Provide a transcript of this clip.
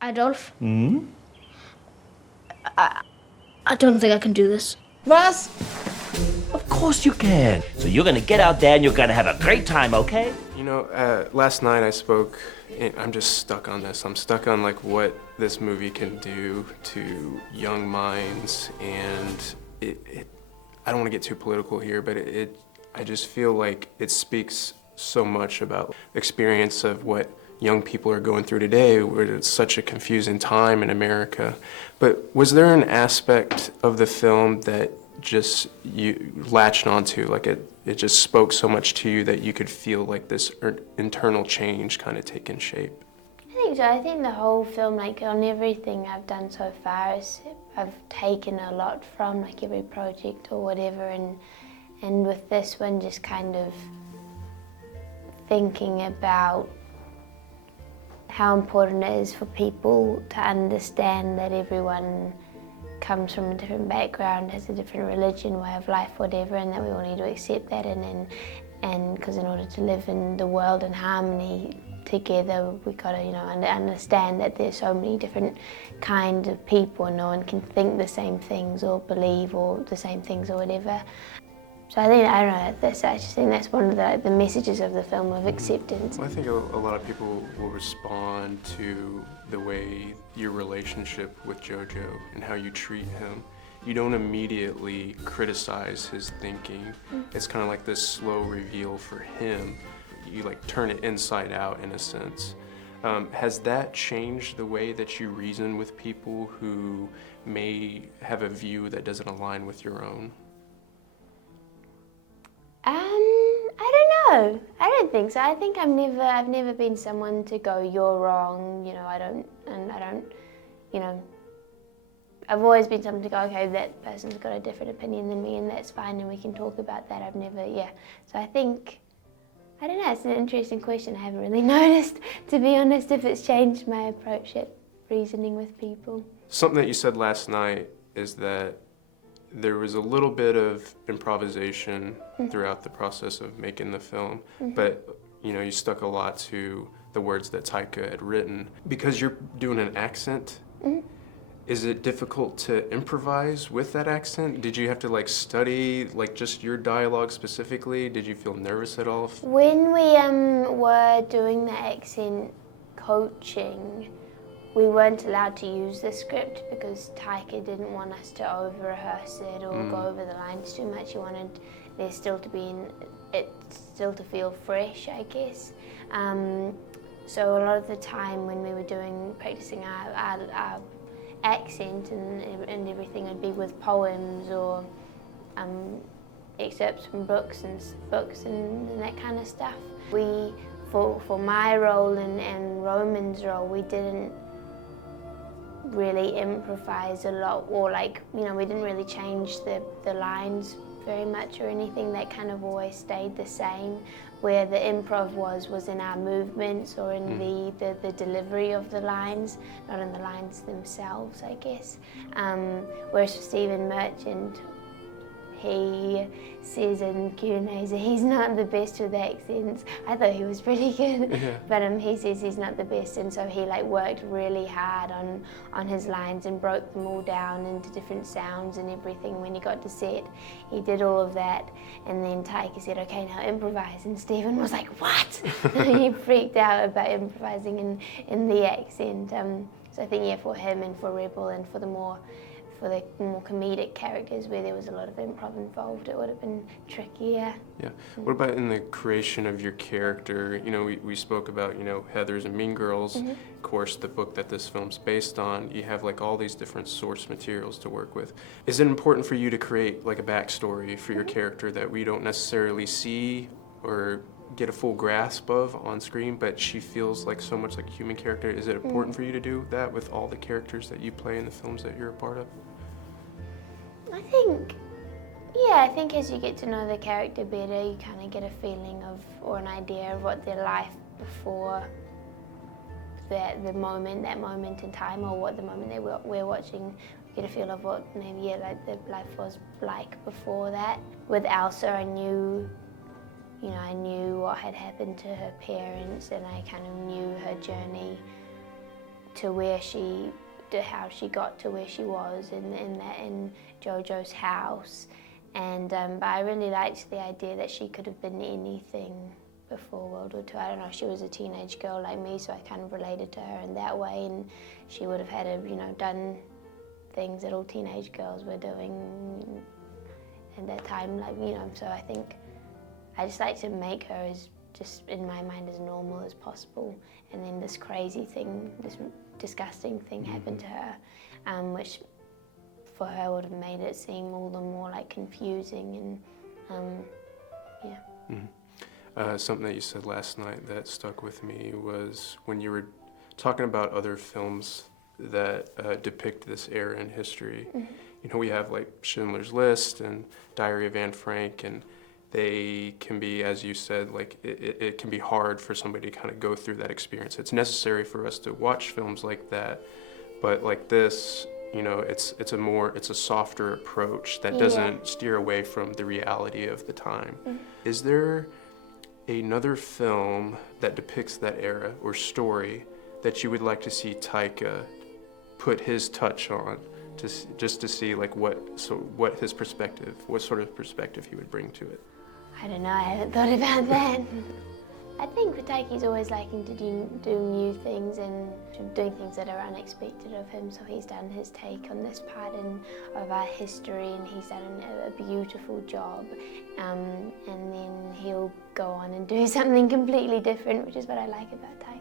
Adolf? I don't think I can do this. Was? Of course you can. So you're gonna get out there and you're gonna have a great time, okay? You know, last night I spoke, and I'm just stuck on this. I'm stuck on like what this movie can do to young minds, and I don't want to get too political here, but I just feel like it speaks so much about the experience of what young people are going through today, where it's such a confusing time in America. But was there an aspect of the film that just you latched onto, like it just spoke so much to you that you could feel like this internal change kind of taking shape? I think so. I think the whole film, like on everything I've done so far, I've taken a lot from like every project or whatever, and with this one just kind of thinking about how important it is for people to understand that everyone comes from a different background, has a different religion, way of life, whatever, and that we all need to accept that, and because in order to live in the world in harmony together, we gotta, you know, understand that there's so many different kinds of people, and no one can think the same things or believe or the same things or whatever. So I don't know, I just think that's one of the messages of the film, of acceptance. Well, I think a lot of people will respond to the way your relationship with JoJo and how you treat him. You don't immediately criticize his thinking. It's kind of like this slow reveal for him. You like turn it inside out in a sense. Has that changed the way that you reason with people who may have a view that doesn't align with your own? I don't know. I don't think so. I think I've never been someone to go, you're wrong, you know, I don't, you know, I've always been someone to go, okay, that person's got a different opinion than me and that's fine and we can talk about that. I've never, yeah. So I think, I don't know, it's an interesting question. I haven't really noticed, to be honest, if it's changed my approach at reasoning with people. Something that you said last night is that there was a little bit of improvisation throughout the process of making the film, but you know, you stuck a lot to the words that Taika had written. Because you're doing an accent, is it difficult to improvise with that accent? Did you have to like study like just your dialogue specifically? Did you feel nervous at all? When we were doing the accent coaching, we weren't allowed to use the script because Taika didn't want us to over-rehearse it or go over the lines too much. He wanted there still to be still to feel fresh, I guess. So a lot of the time when we were practicing our accent and everything, would be with poems or excerpts from books and that kind of stuff. For my role and Roman's role, we didn't really improvise a lot, or like, you know, we didn't really change the lines very much or anything. That kind of always stayed the same. Where the improv was in our movements or in the delivery of the lines, not in the lines themselves, I guess. Whereas for Stephen Merchant, he says in Q&As that he's not the best with accents. I thought he was pretty good, but he says he's not the best, and so he like worked really hard on his lines and broke them all down into different sounds and everything. When he got to set, he did all of that, and then Taika said, okay, now improvise, and Stephen was like, what? He freaked out about improvising in the accent. So I think, yeah, for him and for Rebel and for the more comedic characters where there was a lot of improv involved, it would have been trickier. Yeah. What about in the creation of your character? You know, we spoke about, you know, Heathers and Mean Girls. Of course, the book that this film's based on, you have like all these different source materials to work with. Is it important for you to create like a backstory for your character that we don't necessarily see or get a full grasp of on screen, but she feels like so much like a human character? Is it important for you to do that with all the characters that you play in the films that you're a part of? I think as you get to know the character better, you kind of get a feeling of, or an idea of what their life before that moment in time, or what the moment we're watching, you get a feel of what maybe like their life was like before that. With Elsa, I knew you know, I knew what had happened to her parents, and I kind of knew her journey to how she got to where she was in JoJo's house. And but I really liked the idea that she could have been anything before World War II. I don't know, she was a teenage girl like me, so I kind of related to her in that way, and she would have had to, you know, done things that all teenage girls were doing at that time, like, you know, so I think I just like to make her as, just in my mind, as normal as possible, and then this crazy thing, this disgusting thing happened to her, which for her would have made it seem all the more like confusing, and yeah. Something that you said last night that stuck with me was when you were talking about other films that depict this era in history. You know, we have like Schindler's List and Diary of Anne Frank, and they can be, as you said, like it can be hard for somebody to kind of go through that experience. It's necessary for us to watch films like that, but like this, you know, it's a softer approach that doesn't steer away from the reality of the time. Is there another film that depicts that era or story that you would like to see Taika put his touch on, just to see like what sort of perspective he would bring to it? I don't know, I haven't thought about that. I think Taiki's always liking to do new things and doing things that are unexpected of him, so he's done his take on this part of our history, and he's done a beautiful job. And then he'll go on and do something completely different, which is what I like about Taika.